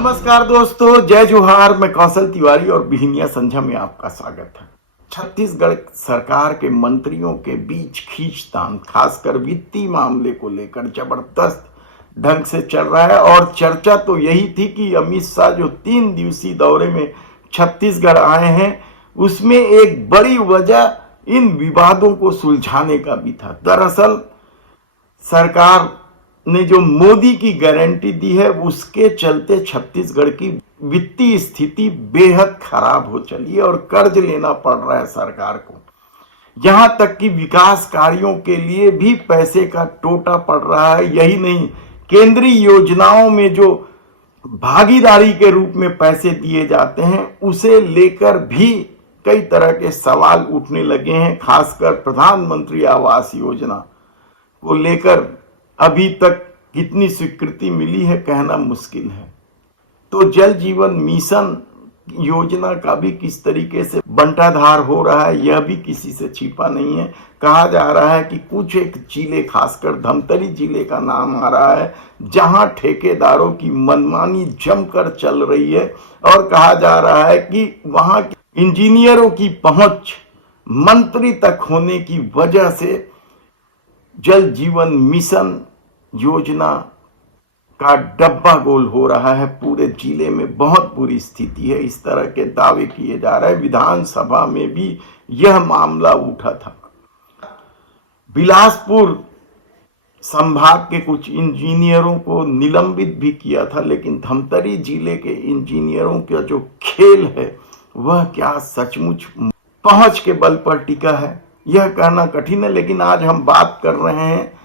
नमस्कार दोस्तों, जय जोहार। मैं कौशल तिवारी और बिहनिया संझा में आपका स्वागत है। छत्तीसगढ़ सरकार के मंत्रियों के बीच खींचतान खासकर वित्तीय मामले को लेकर जबरदस्त ढंग से चल रहा है और चर्चा तो यही थी कि अमित शाह जो 3 दिवसीय दौरे में छत्तीसगढ़ आए हैं उसमें एक बड़ी वजह इन विवादों को सुलझाने का भी था। दरअसल सरकार ने जो मोदी की गारंटी दी है उसके चलते छत्तीसगढ़ की वित्तीय स्थिति बेहद खराब हो चली है और कर्ज लेना पड़ रहा है सरकार को। यहां तक कि विकास कार्यों के लिए भी पैसे का टोटा पड़ रहा है। यही नहीं, केंद्रीय योजनाओं में जो भागीदारी के रूप में पैसे दिए जाते हैं उसे लेकर भी कई तरह के सवाल उठने लगे हैं। खासकर प्रधानमंत्री आवास योजना को लेकर अभी तक कितनी स्वीकृति मिली है कहना मुश्किल है। तो जल जीवन मिशन योजना का भी किस तरीके से बंटाधार हो रहा है यह भी किसी से छिपा नहीं है। कहा जा रहा है कि कुछ एक जिले, खासकर धमतरी जिले का नाम आ रहा है, जहां ठेकेदारों की मनमानी जमकर चल रही है और कहा जा रहा है कि वहां इंजीनियरों की पहुंच मंत्री तक होने की वजह से जल जीवन मिशन योजना का डब्बा गोल हो रहा है। पूरे जिले में बहुत बुरी स्थिति है, इस तरह के दावे किए जा रहे हैं। विधानसभा में भी यह मामला उठा था। बिलासपुर संभाग के कुछ इंजीनियरों को निलंबित भी किया था, लेकिन धमतरी जिले के इंजीनियरों का जो खेल है वह क्या सचमुच पहुंच के बल पर टिका है यह कहना कठिन है। लेकिन आज हम बात कर रहे हैं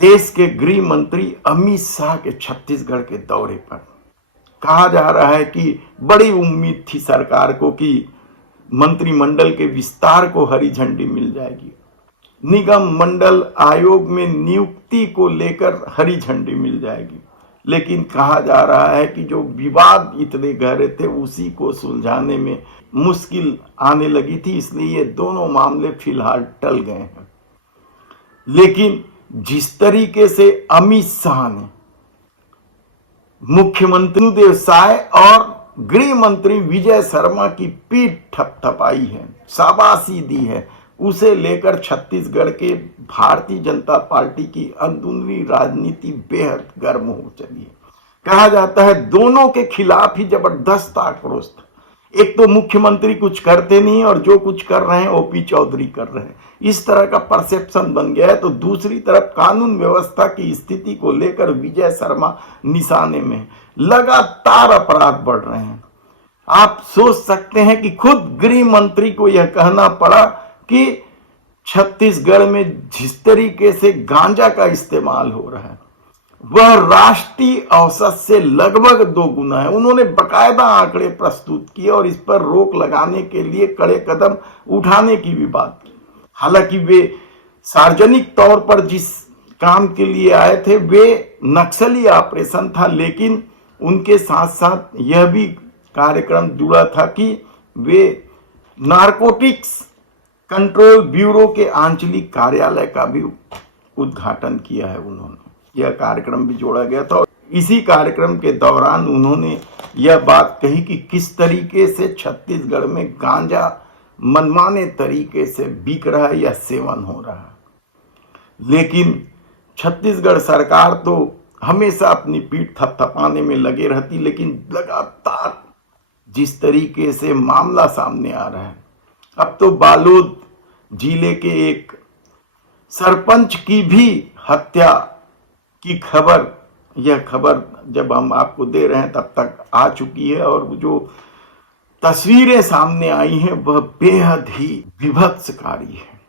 देश के गृह मंत्री अमित शाह के छत्तीसगढ़ के दौरे पर। कहा जा रहा है कि बड़ी उम्मीद थी सरकार को कि मंत्रिमंडल के विस्तार को हरी झंडी मिल जाएगी, निगम मंडल आयोग में नियुक्ति को लेकर हरी झंडी मिल जाएगी, लेकिन कहा जा रहा है कि जो विवाद इतने गहरे थे उसी को सुलझाने में मुश्किल आने लगी थी, इसलिए ये दोनों मामले फिलहाल टल गए हैं। लेकिन जिस तरीके से अमित शाह ने मुख्यमंत्री देव साय और गृह मंत्री विजय शर्मा की पीठ थपथपाई है, शाबाशी दी है, उसे लेकर छत्तीसगढ़ के भारतीय जनता पार्टी की अंदरूनी राजनीति बेहद गर्म हो चली है। कहा जाता है दोनों के खिलाफ ही जबरदस्त आक्रोश था। एक तो मुख्यमंत्री कुछ करते नहीं और जो कुछ कर रहे हैं ओपी चौधरी कर रहे हैं, इस तरह का परसेप्शन बन गया है। तो दूसरी तरफ कानून व्यवस्था की स्थिति को लेकर विजय शर्मा निशाने में, लगातार अपराध बढ़ रहे हैं। आप सोच सकते हैं कि खुद गृह मंत्री को यह कहना पड़ा कि छत्तीसगढ़ में जिस तरीके से गांजा का इस्तेमाल हो रहा है वह राष्ट्रीय औसत से लगभग 2 गुना है। उन्होंने बकायदा आंकड़े प्रस्तुत किए और इस पर रोक लगाने के लिए कड़े कदम उठाने की भी बात की। हालांकि वे सार्वजनिक तौर पर जिस काम के लिए आए थे वे नक्सली ऑपरेशन था, लेकिन उनके साथ साथ यह भी कार्यक्रम जुड़ा था कि वे नारकोटिक्स कंट्रोल ब्यूरो के आंचलिक कार्यालय का भी उद्घाटन किया है उन्होंने। यह कार्यक्रम भी जोड़ा गया था और इसी कार्यक्रम के दौरान उन्होंने यह बात कही कि किस तरीके से छत्तीसगढ़ में गांजा मनमाने तरीके से बिक रहा है या सेवन हो रहा है। लेकिन छत्तीसगढ़ सरकार तो हमेशा अपनी पीठ थपथपाने में लगे रहती, लेकिन लगातार जिस तरीके से मामला सामने आ रहा है, अब तो बालोद जिले के एक सरपंच की भी हत्या की खबर, यह खबर जब हम आपको दे रहे हैं तब तक आ चुकी है और जो तस्वीरें सामने आई हैं वह बेहद ही विभत्सकारी है।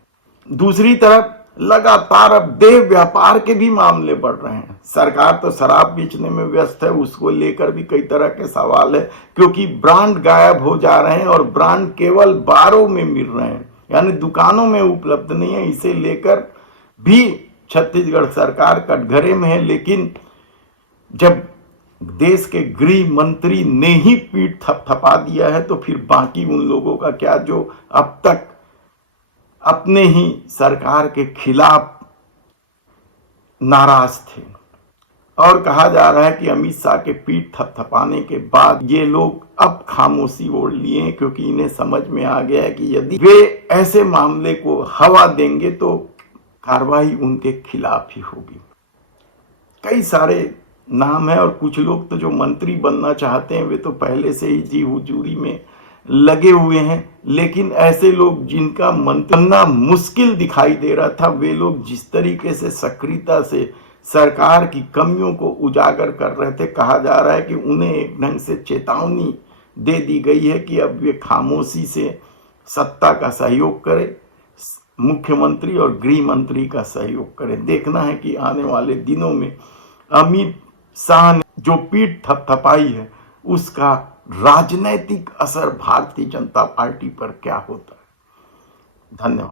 दूसरी तरफ लगातार अब देह व्यापार के भी मामले बढ़ रहे हैं। सरकार तो शराब बेचने में व्यस्त है, उसको लेकर भी कई तरह के सवाल है, क्योंकि ब्रांड गायब हो जा रहे हैं और ब्रांड केवल बारों में मिल रहे हैं, यानी दुकानों में उपलब्ध नहीं है। इसे लेकर भी छत्तीसगढ़ सरकार कटघरे में है। लेकिन जब देश के गृह मंत्री ने ही पीठ थपथपा दिया है तो फिर बाकी उन लोगों का क्या जो अब तक अपने ही सरकार के खिलाफ नाराज थे। और कहा जा रहा है कि अमित शाह के पीठ थपथपाने के बाद ये लोग अब खामोशी ओढ़ लिए हैं, क्योंकि इन्हें समझ में आ गया है कि यदि वे ऐसे मामले को हवा देंगे तो कार्रवाई उनके खिलाफ ही होगी। कई सारे नाम है और कुछ लोग तो जो मंत्री बनना चाहते हैं वे तो पहले से ही जी हुजूरी में लगे हुए हैं, लेकिन ऐसे लोग जिनका मंत्री बनना मुश्किल दिखाई दे रहा था, वे लोग जिस तरीके से सक्रियता से सरकार की कमियों को उजागर कर रहे थे, कहा जा रहा है कि उन्हें एक ढंग से चेतावनी दे दी गई है कि अब वे खामोशी से सत्ता का सहयोग करें, मुख्यमंत्री और गृह मंत्री का सहयोग करें। देखना है कि आने वाले दिनों में अमित शाह ने जो पीठ थपथपाई है उसका राजनीतिक असर भारतीय जनता पार्टी पर क्या होता है। धन्यवाद।